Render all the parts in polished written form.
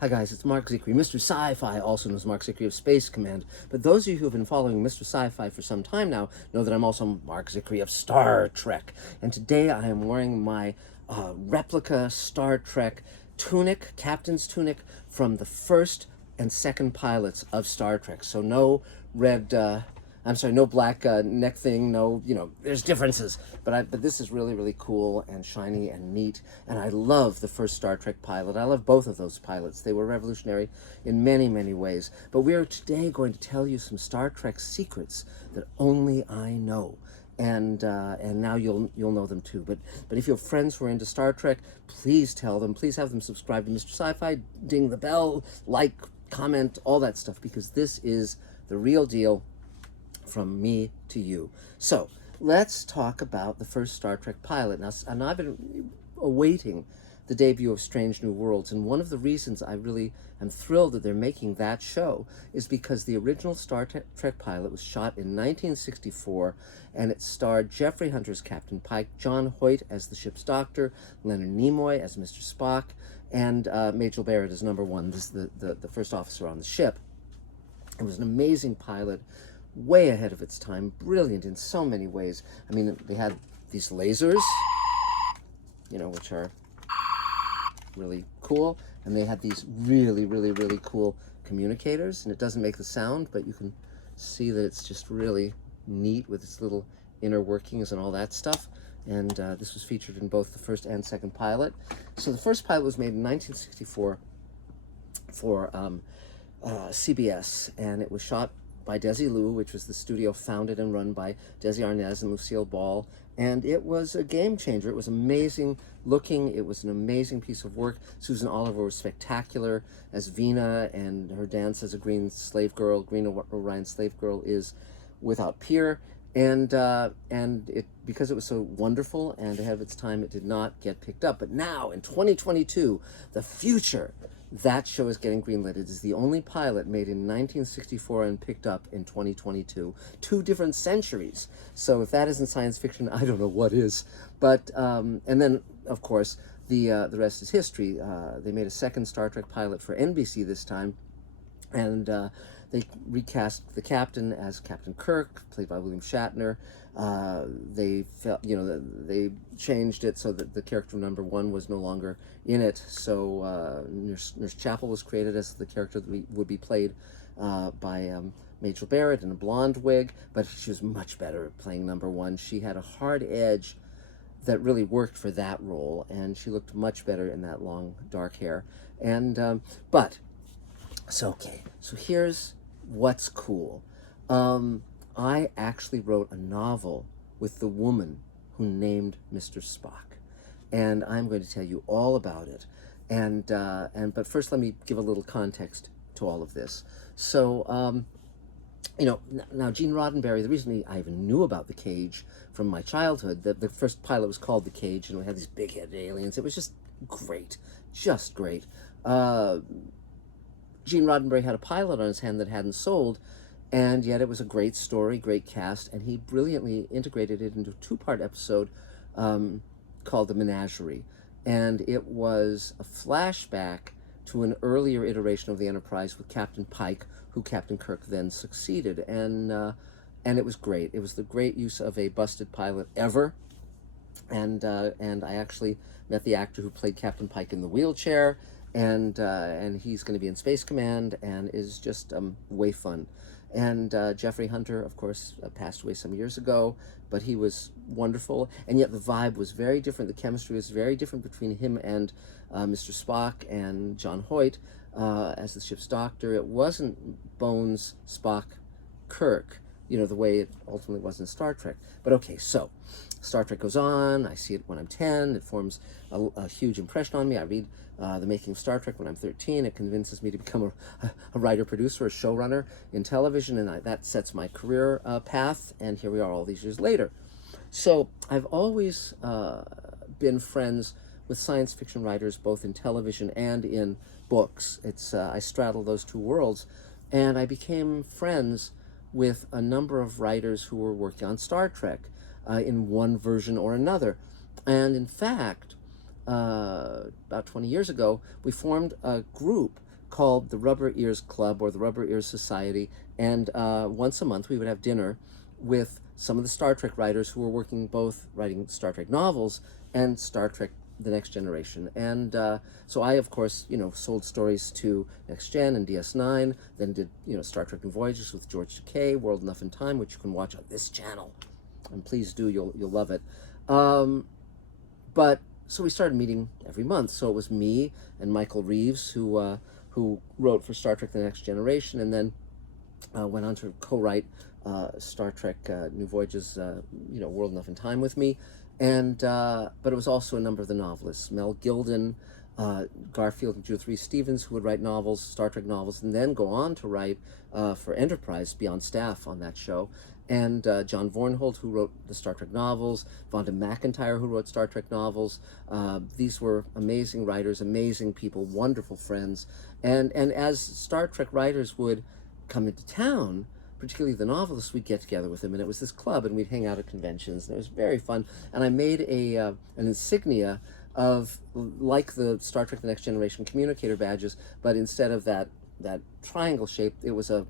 Hi guys, it's Mark Zicree, Mr. Sci-Fi, also known as Mark Zicree of Space Command. But those of you who have been following Mr. Sci-Fi for some time now know that I'm also Mark Zicree of Star Trek. And today I am wearing my replica Star Trek tunic, captain's tunic, from the first and second pilots of Star Trek. So no red, I'm sorry, no black neck thing, no, there's differences. But this is really, really cool and shiny and neat. And I love the first Star Trek pilot. I love both of those pilots. They were revolutionary in many, many ways. But we are today going to tell you some Star Trek secrets that only I know. And now you'll know them too. But if you have friends who are into Star Trek, please tell them. Please have them subscribe to Mr. Sci-Fi, ding the bell, like, comment, all that stuff, because this is the real deal from me to you. So let's talk about the first Star Trek pilot. Now, and I've been awaiting the debut of Strange New Worlds, and one of the reasons I really am thrilled that they're making that show is because the original Star Trek pilot was shot in 1964, and it starred Jeffrey Hunter as Captain Pike, John Hoyt as the ship's doctor, Leonard Nimoy as Mr. Spock, and Majel Barrett as number one, the first officer on the ship. It was an amazing pilot, way ahead of its time, brilliant in so many ways. I mean, they had these lasers, which are really cool, and they had these really, really, really cool communicators, and it doesn't make the sound, but you can see that it's just really neat with its little inner workings and all that stuff. And this was featured in both the first and second pilot. So the first pilot was made in 1964 for CBS, and it was shot by Desilu, which was the studio founded and run by Desi Arnaz and Lucille Ball, and it was a game changer. It was amazing looking. It was an amazing piece of work. Susan Oliver was spectacular as Vina, and her dance as a Green Orion slave girl is without peer. And it, because it was so wonderful and ahead of its time, it did not get picked up. But now in 2022, the future, that show is getting greenlit. It is the only pilot made in 1964 and picked up in 2022. 2 different centuries. So if that isn't science fiction, I don't know what is. But and then of course the rest is history. They made a second Star Trek pilot for NBC this time, and they recast the captain as Captain Kirk, played by William Shatner. They felt, they changed it so that the character number 1 was no longer in it. So Nurse Chapel was created as the character that would be played by Majel Barrett in a blonde wig, but she was much better at playing number 1. She had a hard edge that really worked for that role, and she looked much better in that long dark hair. And so here's what's cool. I actually wrote a novel with the woman who named Mr. Spock, and I'm going to tell you all about it. But first, let me give a little context to all of this. So, now Gene Roddenberry, the reason I even knew about The Cage from my childhood, the first pilot was called The Cage, and we had these big-headed aliens. It was just great, just great. Gene Roddenberry had a pilot on his hand that hadn't sold, and yet it was a great story, great cast, and he brilliantly integrated it into a 2-part episode called The Menagerie. And it was a flashback to an earlier iteration of the Enterprise with Captain Pike, who Captain Kirk then succeeded. And it was great. It was the great use of a busted pilot ever. And I actually met the actor who played Captain Pike in the wheelchair, and he's going to be in Space Command and is just way fun. And Jeffrey Hunter, of course, passed away some years ago, but he was wonderful, and yet the vibe was very different. The chemistry was very different between him and Mr. Spock and John Hoyt as the ship's doctor. It wasn't Bones, Spock, Kirk, the way it ultimately was in Star Trek. But okay, so Star Trek goes on. I see it when I'm 10. It forms a huge impression on me. I read The Making of Star Trek when I'm 13. It convinces me to become a writer, producer, a showrunner in television, and that sets my career path, and here we are all these years later. So I've always been friends with science fiction writers, both in television and in books. I straddle those 2 worlds, and I became friends with a number of writers who were working on Star Trek in one version or another. And in fact, about 20 years ago, we formed a group called the Rubber Ears Club or the Rubber Ears Society, and once a month we would have dinner with some of the Star Trek writers who were working both writing Star Trek novels and Star Trek The Next Generation. And so I, of course, sold stories to Next Gen and DS9, then did, Star Trek New Voyages with George Takei, World Enough in Time, which you can watch on this channel. And please do, you'll love it. But so we started meeting every month. So it was me and Michael Reeves, who wrote for Star Trek The Next Generation, and then went on to co-write Star Trek New Voyages, World Enough in Time with me. And but it was also a number of the novelists, Mel Gilden, Garfield and Judith Reese Stevens, who would write novels, Star Trek novels, and then go on to write for Enterprise, Beyond Staff on that show. And John Vornholt, who wrote the Star Trek novels, Vonda McIntyre, who wrote Star Trek novels. These were amazing writers, amazing people, wonderful friends. And as Star Trek writers would come into town, particularly the novelists, we'd get together with them, and it was this club, and we'd hang out at conventions, and it was very fun. And I made an insignia of, like the Star Trek The Next Generation communicator badges, but instead of that triangle shape, it was a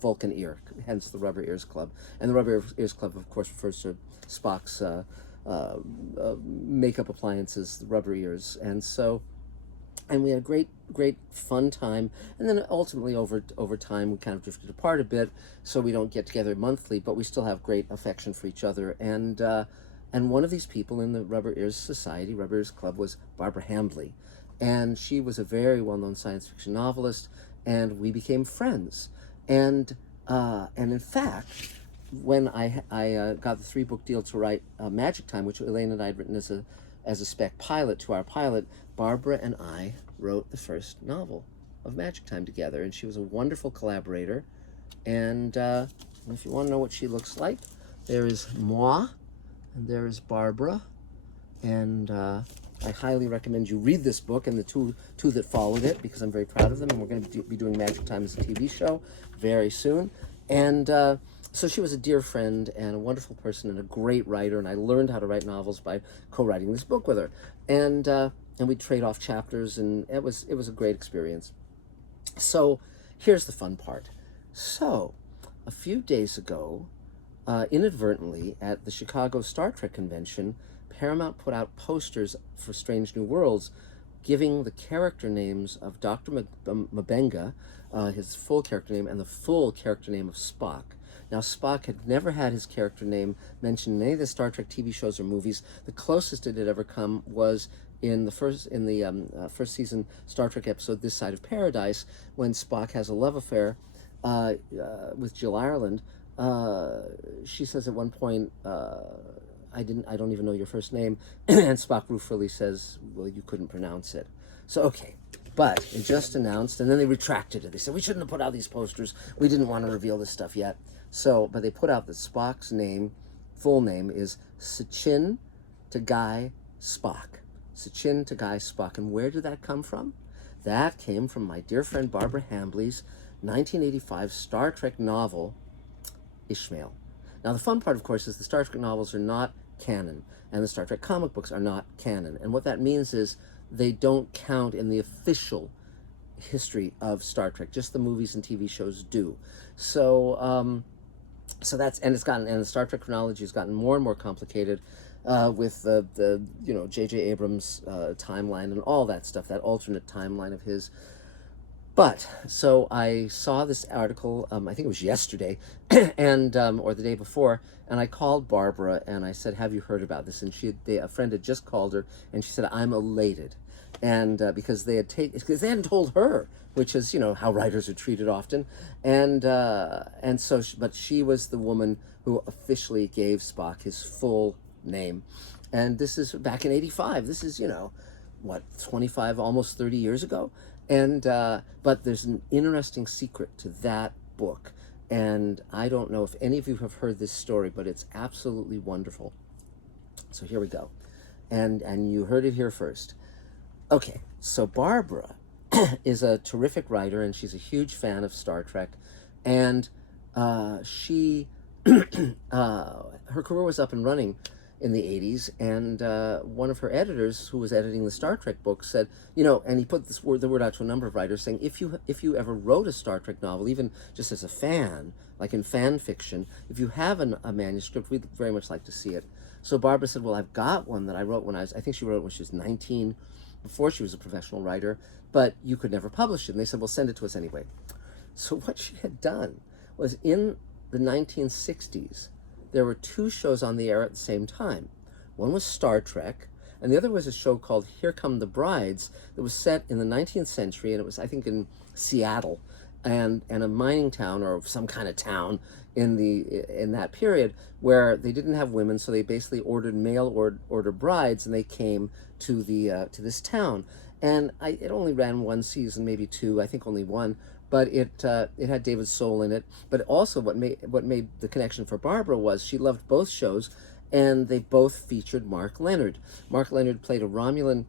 Vulcan ear, hence the Rubber Ears Club. And the Rubber Ears Club, of course, refers to Spock's makeup appliances, the rubber ears. And we had a great fun time. And then ultimately over time we kind of drifted apart a bit, so we don't get together monthly, but we still have great affection for each other. And one of these people in the Rubber Ears Society, Rubber Ears Club, was Barbara Hambly. And she was a very well-known science fiction novelist, and we became friends. And in fact, when I got the 3-book deal to write Magic Time, which Elaine and I had written as a spec pilot to our pilot, Barbara and I wrote the first novel of Magic Time together, and she was a wonderful collaborator. And if you want to know what she looks like, there is moi, and there is Barbara, and I highly recommend you read this book and the two that followed it, because I'm very proud of them, and we're going to be doing Magic Time as a TV show very soon. And so she was a dear friend and a wonderful person and a great writer, and I learned how to write novels by co-writing this book with her. And we'd trade off chapters, and it was a great experience. So here's the fun part. So a few days ago, inadvertently at the Chicago Star Trek convention, Paramount put out posters for Strange New Worlds giving the character names of Dr. Mabenga, his full character name, and the full character name of Spock. Now, Spock had never had his character name mentioned in any of the Star Trek TV shows or movies. The closest it had ever come was in the first season Star Trek episode This Side of Paradise, when Spock has a love affair with Jill Ireland. She says at one point, I don't even know your first name, and Spock ruefully says, well, you couldn't pronounce it. So, okay, but it just announced, and then they retracted it. They said, we shouldn't have put out these posters. We didn't want to reveal this stuff yet. So, but they put out that Spock's name, full name, is Sachin Tagai Spock. Sachin Tagai Spock. And where did that come from? That came from my dear friend Barbara Hambly's 1985 Star Trek novel, Ishmael. Now, the fun part, of course, is the Star Trek novels are not canon, and the Star Trek comic books are not canon. And what that means is they don't count in the official history of Star Trek. Just the movies and TV shows do. So, the Star Trek chronology has gotten more and more complicated with the J.J. Abrams timeline and all that stuff, that alternate timeline of his. But, so I saw this article, I think it was yesterday, and or the day before, and I called Barbara, and I said, have you heard about this? And a friend had just called her, and she said, I'm elated. And because they hadn't told her, which is, how writers are treated often. But she was the woman who officially gave Spock his full name. And this is back in 85. This is, 25, almost 30 years ago. And but there's an interesting secret to that book, and I don't know if any of you have heard this story, but it's absolutely wonderful. So here we go, and you heard it here first. Okay, so Barbara is a terrific writer, and she's a huge fan of Star Trek, and she her career was up and running in the 80s, and one of her editors, who was editing the Star Trek book, said, you know, and he put the word out to a number of writers, saying, if you ever wrote a Star Trek novel, even just as a fan, like in fan fiction, if you have a manuscript, we'd very much like to see it. So Barbara said, well, I've got one that I wrote when I think she wrote it when she was 19, before she was a professional writer, but you could never publish it. And they said, well, send it to us anyway. So what she had done was, in the 1960s, there were two shows on the air at the same time. One was Star Trek, and the other was a show called Here Come the Brides that was set in the 19th century, and it was, I think, in Seattle, and a mining town, or some kind of town in that period, where they didn't have women, so they basically ordered mail order brides, and they came to to this town. And it only ran one season, maybe two, I think only one, but it had David Soul in it. But also, what made the connection for Barbara was she loved both shows, and they both featured Mark Leonard. Mark Leonard played a Romulan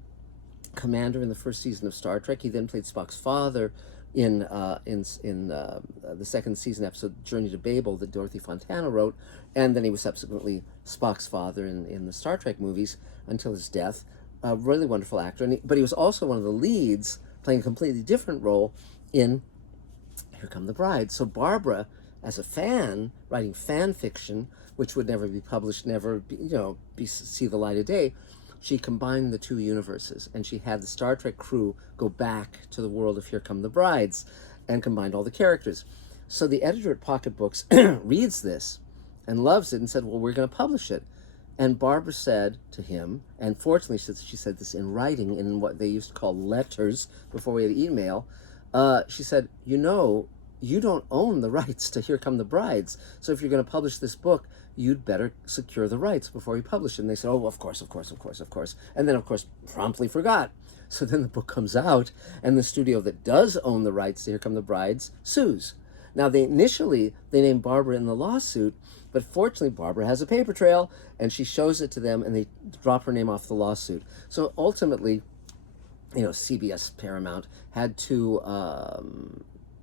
commander in the first season of Star Trek. He then played Spock's father in the second season episode Journey to Babel that Dorothy Fontana wrote, and then he was subsequently Spock's father in the Star Trek movies until his death. A really wonderful actor, but he was also one of the leads, playing a completely different role in Here Come the Bride. So Barbara, as a fan, writing fan fiction, which would never be published, never see the light of day, she combined the two universes, and she had the Star Trek crew go back to the world of Here Come the Brides and combined all the characters. So the editor at Pocket Books reads this and loves it and said, well, we're going to publish it. And Barbara said to him, and fortunately she said this in writing, in what they used to call letters before we had email, she said, you know, you don't own the rights to Here Come the Brides, so if you're going to publish this book, you'd better secure the rights before you publish it. And they said, oh, of course. And then, of course, promptly forgot. So then the book comes out, and the studio that does own the rights to Here Come the Brides sues. Now, initially, they named Barbara in the lawsuit, but fortunately, Barbara has a paper trail, and she shows it to them, and they drop her name off the lawsuit. So ultimately, CBS Paramount had to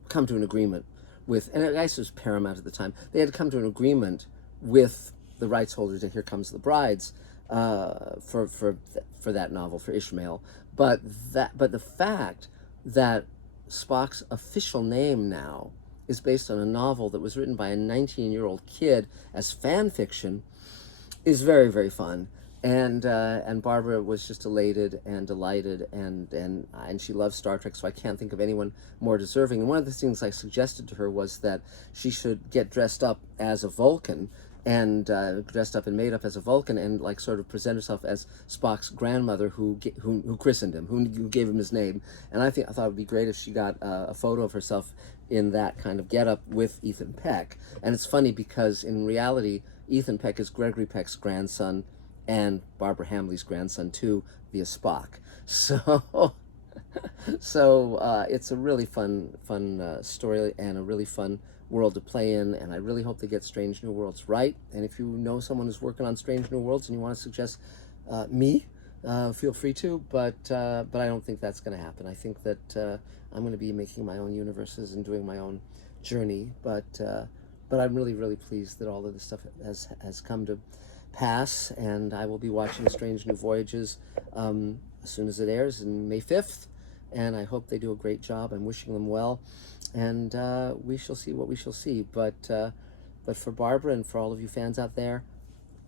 come to an agreement with, and I guess it was Paramount at the time, they had to come to an agreement with the rights holders to Here Comes the Brides for that novel, for Ishmael. But the fact that Spock's official name now is based on a novel that was written by a 19-year-old kid as fan fiction is very, very fun. And Barbara was just elated and delighted, and she loves Star Trek, so I can't think of anyone more deserving. And one of the things I suggested to her was that she should get dressed up as a Vulcan, and dressed up and made up as a Vulcan, and like sort of present herself as Spock's grandmother who christened him, who gave him his name. And I thought it would be great if she got a photo of herself in that kind of getup with Ethan Peck. And it's funny because in reality, Ethan Peck is Gregory Peck's grandson and Barbara Hamley's grandson too, via Spock. So it's a really fun story, and a really fun world to play in, and I really hope they get Strange New Worlds right. And if you know someone who's working on Strange New Worlds and you want to suggest me, feel free to, but I don't think that's going to happen. I think that I'm going to be making my own universes and doing my own journey, but I'm really, really pleased that all of this stuff has come to pass, and I will be watching Strange New Voyages as soon as it airs on May 5th, and I hope they do a great job. I'm wishing them well, and we shall see what we shall see. But for Barbara and for all of you fans out there,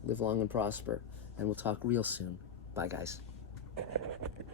live long and prosper, and we'll talk real soon. Bye, guys.